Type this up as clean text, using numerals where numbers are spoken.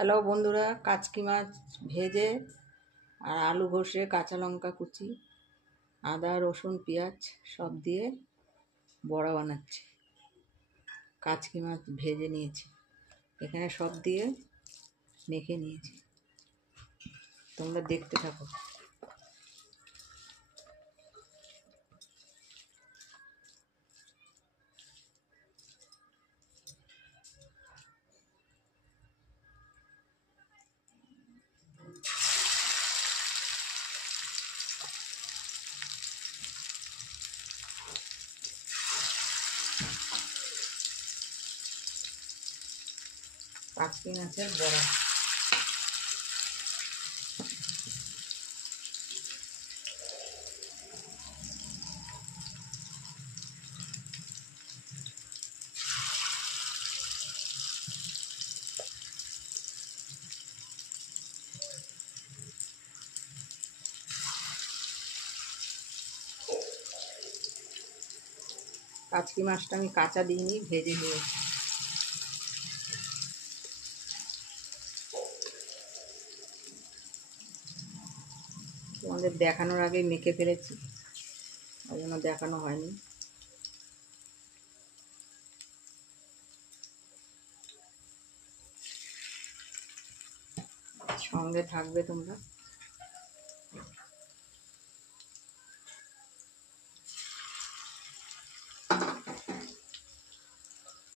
Hello বন্ধুরা, কাচকি মাছ ভেজে আর আলু ঘষে কাঁচা লঙ্কা কুচি আদা রসুন পেঁয়াজ সব দিয়ে বড়া বানাচ্ছি। কাচকি মাছ ভেজে নিয়েছি, এখানে সব দিয়ে মেখে নিয়েছি, তোমরা দেখতে থাকো। কাচকি মাছের বড়া। কাচকি মাছটা আমি কাঁচা দিইনি, ভেজে নিয়েছি। তোমাদের দেখানোর আগেই মেখে ফেলেছি, ওই জন্য দেখানো হয়নি। সঙ্গে থাকবে তোমরা।